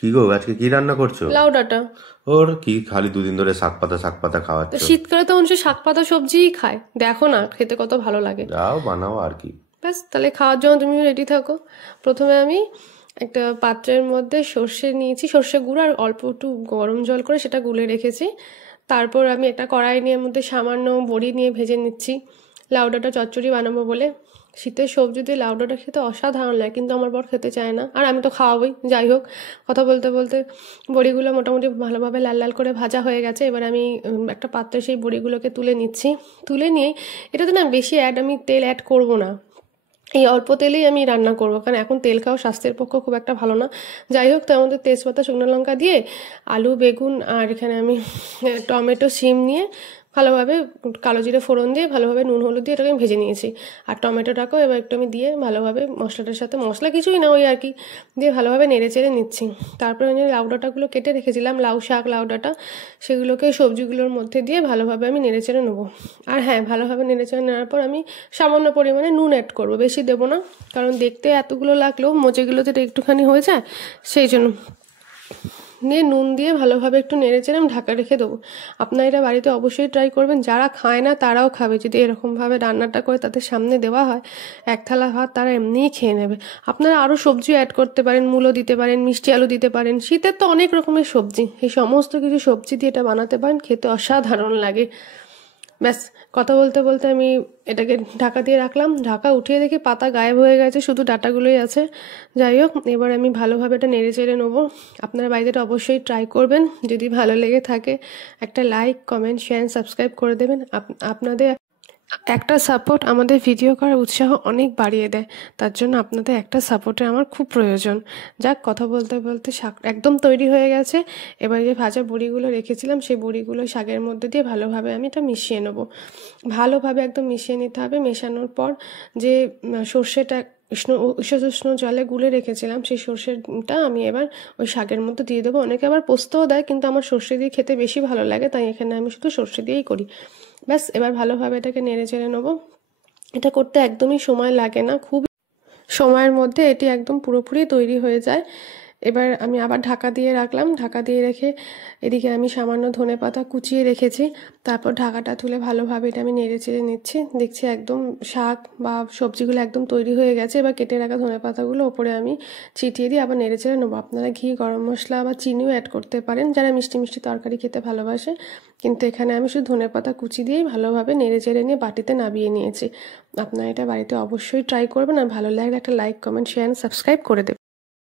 কি গো, আজকে কি রান্না করছো? লাউ ডাঁটা। ওর কি খালি দুদিন ধরে শাক পাতা তো খাওয়াচ্ছ? শীতকালে তো মানুষ শাক পাতা সবজিই খায়, দেখো না খেতে কত ভালো লাগে। যাও বানাও আর কি। ব্যাস তাহলে খাওয়ার জন্য তুমি রেডি থাকো। প্রথমে আমি একটা পাত্রের মধ্যে সর্ষে নিয়েছি, সর্ষে গুঁড়ো আর অল্প একটু গরম জল করে সেটা গুলে রেখেছি। তারপর আমি একটা কড়াই নিয়ে এর মধ্যে সামান্য বড়ি নিয়ে ভেজে নিচ্ছি, লাউ ডাঁটা চচ্চড়ি বানাবো বলে। শীতের সবজি দিয়ে লাউ ডাঁটা খেতে অসাধারণ লাগে, কিন্তু আমার বর খেতে চায় না, আর আমি তো খাওয়াবোই। যাই হোক, কথা বলতে বলতে বড়িগুলো মোটামুটি ভালোভাবে লাল লাল করে ভাজা হয়ে গেছে। এবার আমি একটা পাত্রে সেই বড়িগুলোকে তুলে নিচ্ছি। তুলে নিয়ে এটাতে না বেশি আমি তেল অ্যাড করব না, এই অল্প তেলেই আমি রান্না করব, কারণ এখন তেল খাওয়া স্বাস্থ্যের পক্ষে খুব একটা ভালো না। যাই হোক, তার মধ্যে তেজপাতা শুকনো লঙ্কা দিয়ে আলু বেগুন আর এখানে আমি টমেটো সিম নিয়ে ভালোভাবে কালো জিরে ফোড়ন দিয়ে ভালোভাবে নুন হলুদ দিয়ে এটাকে আমি ভেজে নিয়েছি। আর টমেটোটাকেও এবার একটু আমি দিয়ে ভালোভাবে মশলাটার সাথে, মশলা কিছুই না ওই আর কি, দিয়ে ভালোভাবে নেড়ে চেড়ে নিচ্ছি। তারপরে আমি লাউ ডাঁটাগুলো কেটে রেখেছিলাম, লাউ শাক লাউ ডাঁটা, সেগুলোকে সবজিগুলোর মধ্যে দিয়ে ভালোভাবে আমি নেড়ে চেড়ে নেবো। আর হ্যাঁ, ভালোভাবে নেড়ে চেড়ে নেওয়ার পর আমি সামান্য পরিমাণে নুন অ্যাড করবো, বেশি দেবো না, কারণ দেখতে এতগুলো লাগলেও মোচেগুলোতে একটুখানি হয়ে যায়, সেই জন্য। নিয়ে নুন দিয়ে ভালোভাবে একটু নেড়ে চেড়ে আমি ঢাকা রেখে দেবো। আপনারা এটা বাড়িতে অবশ্যই ট্রাই করবেন, যারা খায় না তারাও খাবে যদি এরকমভাবে রান্নাটা করে তাদের সামনে দেওয়া হয়। এক থালা ভাত তারা এমনিই খেয়ে নেবে। আপনারা আরও সবজি অ্যাড করতে পারেন, মূলো দিতে পারেন, মিষ্টি আলু দিতে পারেন, শীতের তো অনেক রকমের সবজি, এই সমস্ত কিছু সবজি দিয়ে এটা বানাতে পারেন, খেতে অসাধারণ লাগে। ব্যাস, কথা বলতে বলতে আমি এটাকে ঢাকা দিয়ে রাখলাম, ঢাকা উঠিয়ে দেখি পাতা গায়েব হয়ে গেছে, শুধু ডাঁটাগুলোই আছে। যাই হোক, এবার আমি ভালোভাবে এটা নেড়ে চেড়ে নেবো। আপনারা বাড়িতে এটা অবশ্যই ট্রাই করবেন, যদি ভালো লেগে থাকে একটা লাইক কমেন্ট শেয়ার সাবস্ক্রাইব করে দেবেন। আপনাদের একটা সাপোর্ট আমাদের ভিডিও করার উৎসাহ অনেক বাড়িয়ে দেয়, তার জন্য আপনাদের একটা সাপোর্টের আমার খুব প্রয়োজন। যাক, কথা বলতে বলতে শাক একদম তৈরি হয়ে গেছে। এবার যে ভাজা বড়িগুলো রেখেছিলাম সেই বড়িগুলো শাকের মধ্যে দিয়ে ভালোভাবে আমি এটা মিশিয়ে নেবো। ভালোভাবে একদম মিশিয়ে নিতে হবে। মেশানোর পর যে সর্ষেটা উষ্ণ জলে গুলে রেখেছিলাম সেই সর্ষেটা আমি এবার ওই শাকের মধ্যে দিয়ে দেবো। অনেকে আবার পোস্তও দেয়, কিন্তু আমার সর্ষে দিয়ে খেতে বেশি ভালো লাগে, তাই এখানে আমি শুধু সর্ষে দিয়েই করি। ব্যাস, এবার ভালোভাবে এটাকে নেড়ে চেড়ে নেবো। এটা করতে একদমই সময় লাগে না, খুব সময়ের মধ্যে এটি একদম পুরোপুরি তৈরি হয়ে যায়। এবার আমি আবার ঢাকা দিয়ে রাখলাম, ঢাকা দিয়ে রেখে এদিকে আমি সামান্য ধনেপাতা কুচিয়ে রেখেছি। তারপর ঢাকাটা তুলে ভালোভাবে এটা আমি নেড়ে চেড়ে নিচ্ছি। দেখছি একদম শাক বা সবজিগুলো একদম তৈরি হয়ে গেছে। এবার কেটে রাখা ধনেপাতাগুলো ওপরে আমি ছিটিয়ে দিয়ে আবার নেড়ে চেড়ে নেবো। আপনারা ঘি গরম মশলা বা চিনিও অ্যাড করতে পারেন, যারা মিষ্টি মিষ্টি তরকারি খেতে ভালোবাসে, কিন্তু এখানে আমি শুধু ধনেপাতা কুচি দিয়েই ভালোভাবে নেড়ে চেড়ে নিয়ে বাটিতে নামিয়ে নিয়েছি। আপনারা এটা বাড়িতে অবশ্যই ট্রাই করবেন, আর ভালো লাগলে একটা লাইক কমেন্ট শেয়ার সাবস্ক্রাইব করে দেবেন।